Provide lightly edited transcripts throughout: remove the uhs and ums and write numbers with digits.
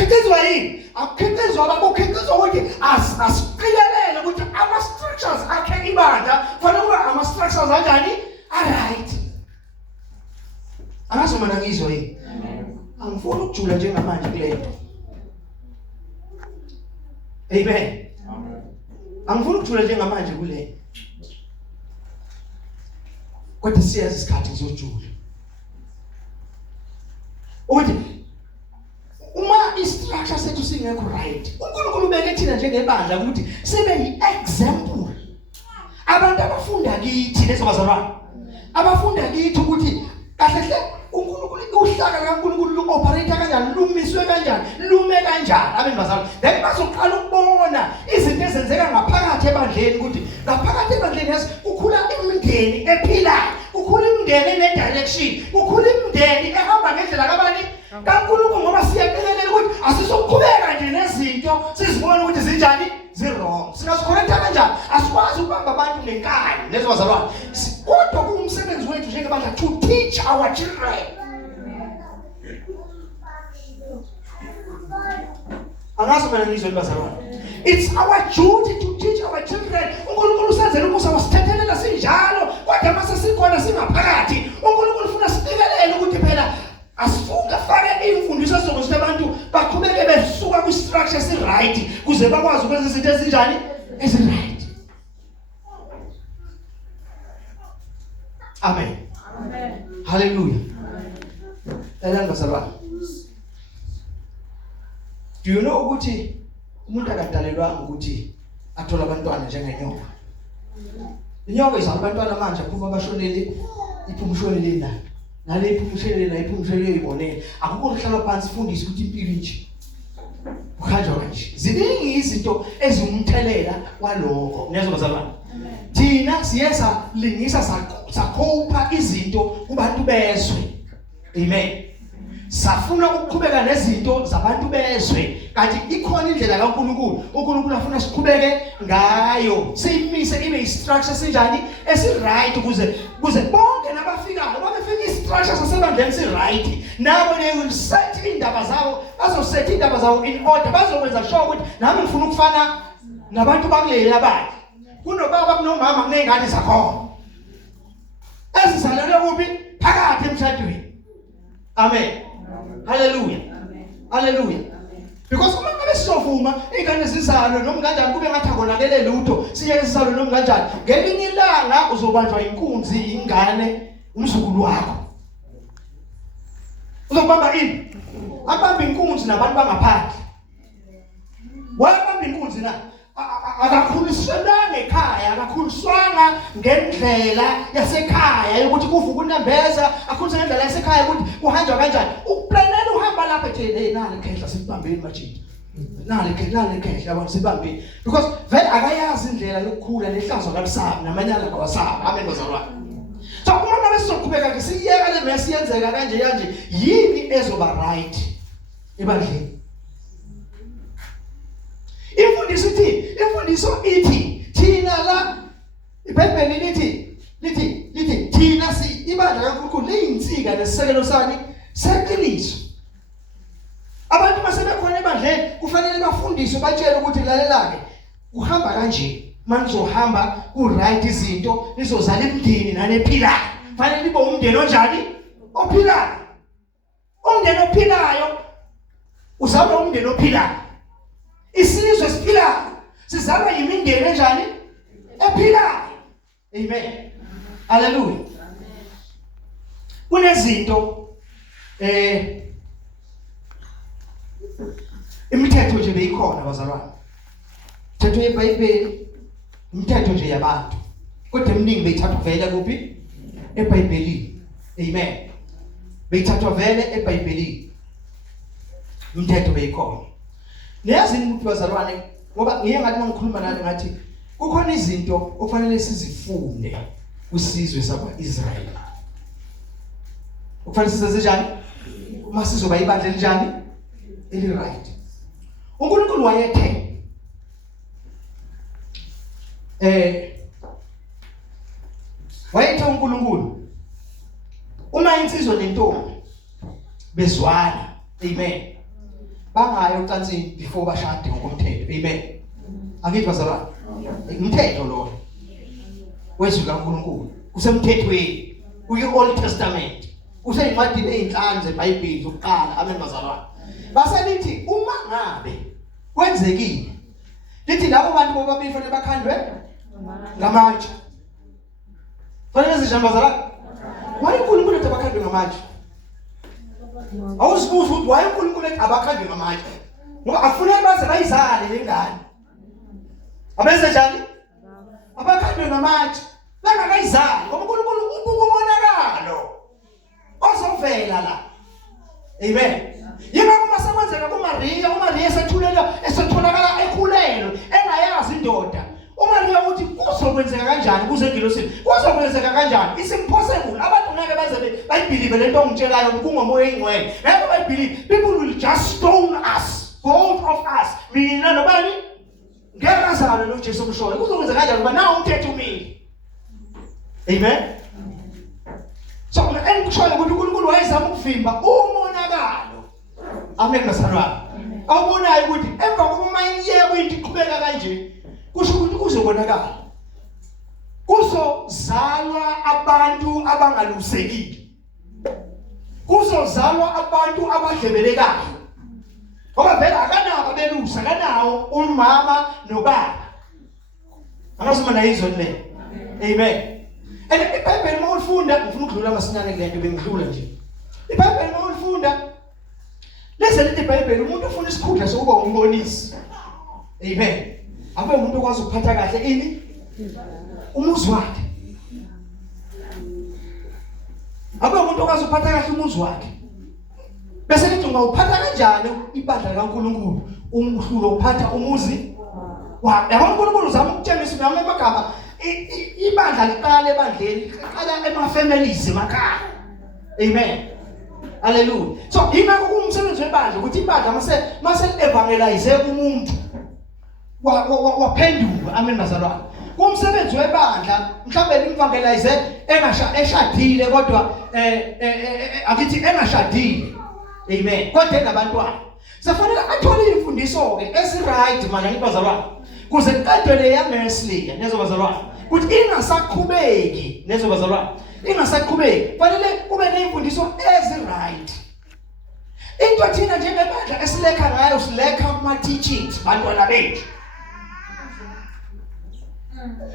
ukhiqizwa yini akukhiqizwa bakukhiqizwa ukuthi asiqikelele ukuthi ama structures akhe ibandla kufanele kube ama structures kanjani right. Angazi mina ngizwe yini. Angifuni ukujula njengamanje kule nto. Amen. Angifuni ukujula njengamanje kule. Kodwa siyazi isikhathi sizojula. Uthi uma istructure sethu singekho right, uNkulunkulu ubeke thina njengebandla ukuthi sibe yi-example. Abantu abafunda kithi lezo bazalwane. Abafunda kithi ukuthi kahle uNkulunkulu uhlaka kaNkulunkulu lu-operate kanjani, lumiswe kanjani, lume kanjani abeni bazalwane. Then bazoqala ukubona izinto ezenzeka ngaphakathi ebandleni ukuthi ngaphakathi ebandleni kukhula imindeni ephilayo, kukhula imindeni ene-direction, kukhula imindeni ehamba ngendlela kabani kaNkulunkulu, ngoba siyaqikelele ukuthi asizoqhubeka nje nezinto sizibone ukuthi zinjani zi-wrong. Singazicorrecta kanjani? Asikwazi ukubamba abantu ngenkani lezo bazalwane. Kodwa kuwumsebenzi wethu njengebandla to teach our children. Angazi mina ngizwe bazalwane. It's our duty to teach our children. uNkulunkulu usenzele ukuthi wasithethelela sinjalo, kodwa mase sikhona singaphakathi. uNkulunkulu ufuna siqikelele ukuthi phela asifunga fake imfundiso sokuthi abantu baqhubeke besuka kwi-structure esi-right kuze bakwazi ukwenza izinto ezinjani ezi-right. Amen. Amen. Hallelujah. Amen. Bazalwane. Do you know ukuthi umuntu akadalelwanga ukuthi athola abantwana njengenyoka? Inyoka izala abantwana manje kuba abashonele iphumshonele la. Nale iphumshonele ibonene. Akukho ukuhlala phansi ifundise ukuthi impilo inje. Ukhanja kanje. Ziningi izinto ezimthelela kwalokho. Nezo bazalwane. Thina siyeza lingisa sakhopha izinto kubantu bezwe. Amen. Safuna ukuqhubeka nezinto zabantu bezwe, kanti ikhona indlela kaNkulunkulu. uNkulunkulu afuna siqhubeke ngayo, siyimise ibe istructure sinjani esi-right kuze bonke nabafikayo babefika istructure sasebandleni si-right. Nabo they will set indaba zabo, bazoset indaba zabo in order, bazokwenza sure ukuthi nami ngifuna ukufana nabantu bakuleli abanye. Kunobaba kunomama kunengane zakhona ezizalelwe kuphi phakathi emshadweni. Amen. Hallelujah. Hallelujah. Because uma ngabe sizovuma ingane zizalwe noma kanjani kube ngathi akonakele lutho, siye sizalwe noma kanjani, ngelinye ilanga uzobanjwa inkunzi ingane umzukulu wakho. Uzobamba ini? Abamba inkunzi nabantu bangaphandle. Wabamba inkunzi na akakhuliswana ekhaya, akakhuliswana ngendlela yasekhaya yokuthi kuvuka unembeza, akhuliswa ngendlela yasekhaya ukuthi kuhanjwa kanjani. Ukuplanela uhamba lapha ethi nali ekhehla sibambeni majidi. Nali ekhehla abantu sibambeni. Because vele akayazi indlela yokukhula nehlazo kaBisaba namanyala kaWasaba. Amen bazalwane. So uma ngabe sizoqhubeka ke siyeka le mess yenzeka kanje yini ezoba right ebandleni? Imfundiso ithi thina la iBhayibheli lithi thina ibandla kaNkulunkulu liyinsika nesisekelo sani seqiniso. Abantu basebekhona ebandleni kufanele bafundiswe, batshele ukuthi lalela-ke kuhamba kanje. Manizohamba ku-right izinto nizozala imndeni nanephilayo. Fanele libe umndeni onjani? Ophilayo. Umndeni ophilayo uzalwa umndeni ophilayo. Isizwe esiphilayo sizalwa yimindeni enjani? Ephilayo. Amen. Hallelujah. Kunezinto imithetho nje beyikhona bazalwane. Imithetho yeBhayibheli, imithetho nje yabantu. Kodwa eminingi beyithathwa vele kuphi? eBhayibhelini. Amen. Beyithathwa vele eBhayibhelini. Imithetho beyikhona. Niyazini ukuthi bazalwane, ngoba ngiye ngathi mangikhuluma nani ngathi kukhona izinto okufanele sizifunde kwisizwe sakwa-Israyeli. Ukufanele sizenze njani? Uma sizoba ibandla elinjani? Eli-right. uNkulunkulu wayethe uNkulunkulu uma insizwa nentombi bezwana, amen, bangayo ocansini before bashade ngokomthetho. Amen. Angithi bazalwane. Umthetho lo wezwi kaNkulunkulu kusemthethweni. Uyi Old Testament. Useyincwadi ezinhlanu zeBhayibheli zokuqala. Amen bazalwane. Base lithi uma ngabe kwenzekile lithi labo bantu bobabili fanele bakhandwe ngamatshe. Fanele sizambazala. Why uNkulunkulu ethi abakhandwe ngamatshe? Awusibuza ukuthi why uNkulunkulu ethi abakhandwe ngamatshe? Ngoba afuneka baze bayizale lengane. Abenze njani? Abakhandwe ngamatshe. Bangakayizali ngoba uNkulunkulu ubuka umonakalo ozovela la. Amen. Yena uma sekwenzeka uMaria esetholakala ekhulelwe engayazi indoda. uMaria uthi kuzokwenzeka kanjani kuze engilosini? Kuzokwenzeka kanjani? It's impossible. Abantu ngeke baze bayibhilive lento ongitshelayo kungomoya engcwele. Ngeke bayibhilive. People will just stone us, both of us. Mina nobani? Ngeke bazalwe noJesu mshona. Kuzokwenzeka kanjani ngoba nawo umthetho umile. Amen. So engishoyo ukuthi uNkulunkulu wayezama ukuvimba umonakalo. Amen basalwa. Awubonayo ukuthi emva kokuba iyeke into iqhubeka kanje kusho ukuthi kuzobonakala. Kuzozalwa abantu abangalusekile. Kuzozalwa abantu abadlebelekayo. Ngoba vele akanabo belusa kanawo umama nobaba. Angasema na izwe le. Amen. And iBhayibheli mawulifunda ngifuna ukudlula masinyane kule nto bengidlula nje. iBhayibheli mawulifunda lese lithi iBhayibheli umuntu ufuna isikhundla sokuba umbonisi. Amen. Abe umuntu okwazi ukuphatha kahle ini umuzi wakhe. Abe umuntu okwazi ukuphatha kahle umuzi wakhe. Bese lithi ungawuphatha kanjani ibandla kaNkulunkulu umhlulo ukuphatha umuzi wakhe. Yabona uNkulunkulu uzama ukutshengisa nami amagama ibandla liqala ebandleni liqala ema-families emakhaya. Amen. Hallelujah. So ingakho kumsebenzi webandla ukuthi ibandla mase evangelize umuntu waphenduka. Amen bazalwane. Kumsebenzi webandla mhlawumbe limvangelize eshadile kodwa akithi engashadile. Amen. Kodwa enabantwana safanele athole imfundiso ke esi-right manje bazalwane kuze kuqedwe le yaMercy nezo bazalwane ukuthi ingasaqhubeki nezo bazalwane ingasaqhubeki fanele kube nemfundiso ezi-right. Into thina njengebandla esilekha ngayo silekha kuma-teachings bantwana bethu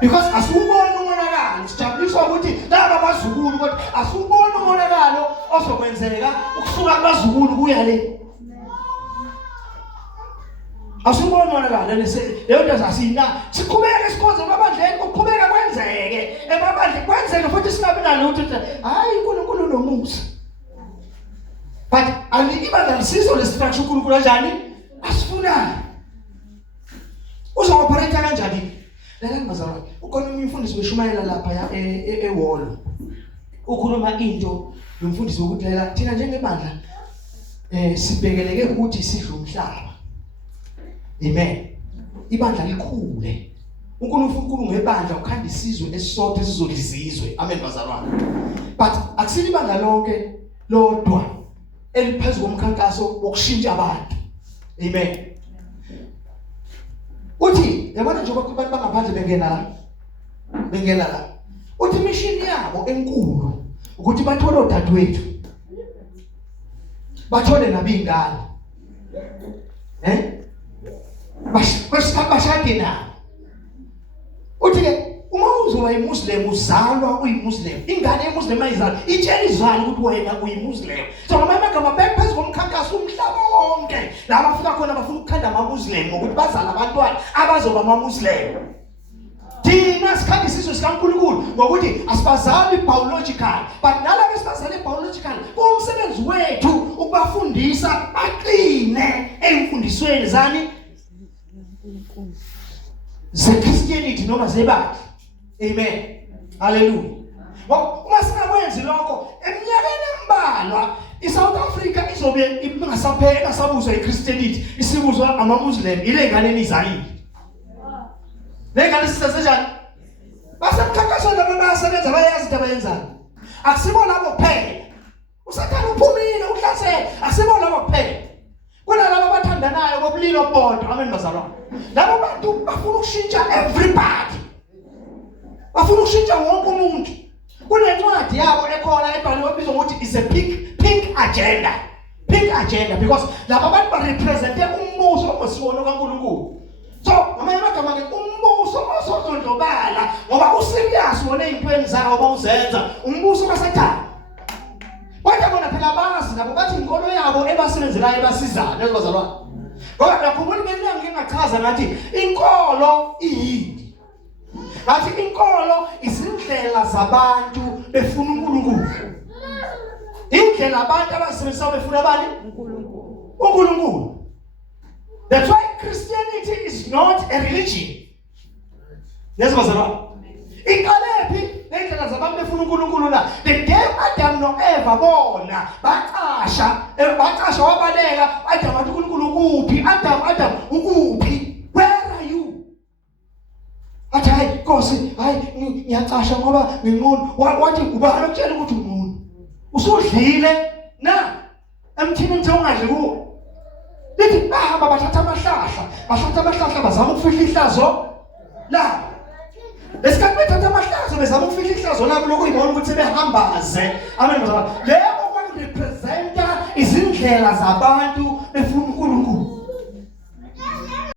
because asubona umonakalo sijabuliswa ukuthi laba bazukulu kodwa asubona umonakalo ozokwenzeka ukusuka kubazukulu kuya le. Asubona umonakalo leyo nto asina siqhubeke sikhonze babandleni kuqhubeka kwenzeke emabandleni kwenzeke futhi singabi nalutho hayi uNkulunkulu nomusa. But ibandla lisizo le-structure uNkulunkulu kanjani asifuna uzoperate kanjani. Lalani bazalwane ukhona umfundisi beshumayela lapha ewolo ukhuluma into yomfundisi ukuthi lela thina njengebandla sibhekeleke ukuthi sidle umhlaba. Amen. Ibandla likhule. uNkulunkulu ngebandla ukhanda isizwe esisodwa esizodlizizwe. Amen bazalwane. But akusile ibandla lonke lodwa eliphezulu komkhankaso wokushintsha abantu. Amen. Uthi yabona nje abantu bangaphandle bengena la. Uthi mission yabo enkulu ukuthi bathole odadewethu. Bathole nabingane. Bashade na. Uthi ke uma uzoba yiMuslim uzalwa uyiMuslim. Ingane yeMuslim ayizalwa itshela izalo ukuthi wena uyiMuslim. So amagama phezulu komkhankaso umhlaba wonke la bafika khona bafuna ukukhanda amaMuslim ukuthi bazala abantwana abazoba amaMuslim. Thina sikhanda isizwe sikaNkulunkulu ngokuthi asibazali biological but nalabo esibazali biological kumsebenzi wethu ukubafundisa baqine emfundisweni zani ze-Christianity noma zebandla. Amen. Hallelujah. Uma singakwenzi lokho eminyakeni embalwa iSouth Africa izobe ingasaphela sabuzwa iChristianity isibuzwa amaMuslim ile ngane enizalile. Lengane sisesenjani? Basemkhankasweni abasebenza bayazi into abayenzayo. Akusibona labo kuphela. Usathana uphumile uhlasela akusibona labo kuphela. Kunalabo abathandanayo bobulili obodwa, amen bazalwane. Labo bantu bafuna ukushintsha everybody. Bafuna ukushintsha wonke umuntu. Kunencwadi yabo ekhona ebhaliwe ebizwa ngokuthi is a pink agenda. Pink agenda because laba abantu barepresente umbuso osiwona kaNkulunkulu. So, ngamanye amagama ke umbuso osozondlobala ngoba userious wona ezintweni zawo bawuzenza, umbuso kaSathane. Kodwa bona phela bazi nabo bathi inkolo yabo ebasebenzelayo ebasizana ezibazalwane. Ngoba nakhumbula mina ngingachaza ngathi inkolo iyini. Ngathi inkolo izindlela zabantu befuna uNkulunkulu. Indlela abantu abasebenzisa befuna bani? uNkulunkulu. That's why Christianity is not a religion. Nezibazalwane. Inkalephi nendlela zabantu befuna uNkulunkulu la. The day Adam no Eva bona baqasha wabaleka Adam athi uNkulunkulu ukuphi? Adam ukuphi? Where are you? Athi hayi Nkosi, hayi ngiyacasha ngoba nginqono. Wathi ubani ukutshela ukuthi unqono? Usudlile na? Emthini nje ungadli kuwo. Lithi bahamba bathatha amahlahla bazama ukufihla ihlazo la. Lesikhathi bethatha amahlazo bezama ukufihla ihlazo labo lokuyibona ukuthi sebehambaze. Amen bazalwane. Lebo kwakurepresenta izindlela zabantu